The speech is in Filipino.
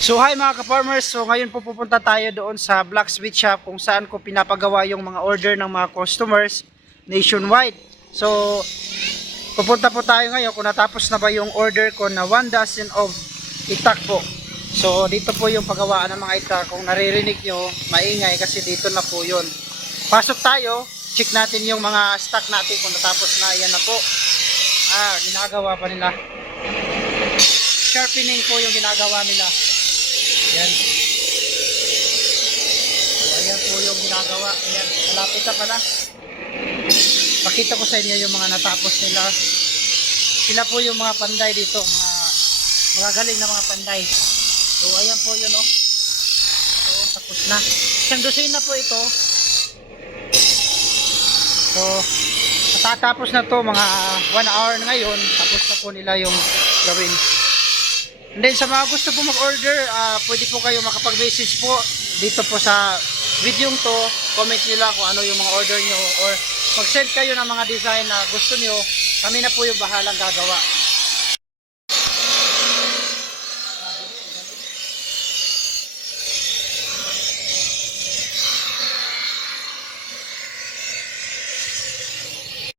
So hi mga ka-farmers, so ngayon po pupunta tayo doon sa blacksmith shop kung saan ko pinapagawa yung mga order ng mga customers nationwide. So pupunta po tayo ngayon kung natapos na ba yung order ko na 1 dozen of itak po. So dito po yung paggawaan ng mga itak. Kung naririnig nyo, maingay kasi dito na po yun. Pasok tayo, check natin yung mga stock natin kung natapos na yan na po. Ah, ginagawa pa nila. Sharpening po yung ginagawa nila. Yan. So, ayan po yung ginagawa. Ayan, malapit na pala. Pakita ko sa inyo yung mga natapos nila. Sila po yung mga panday dito. Mga, mga galing na mga panday. So, ayan po yun, oh. So, tapos na. Isang dosina po ito. So, matatapos na to mga 1 hour na ngayon. Tapos na po nila yung gawin. And then sa mga gusto po mag-order, ah, pwede po kayo makapag-message po dito po sa video to. Comment nyo lang kung ano yung mga order nyo or mag-send kayo ng mga design na gusto nyo. Kami na po yung bahalang gagawa.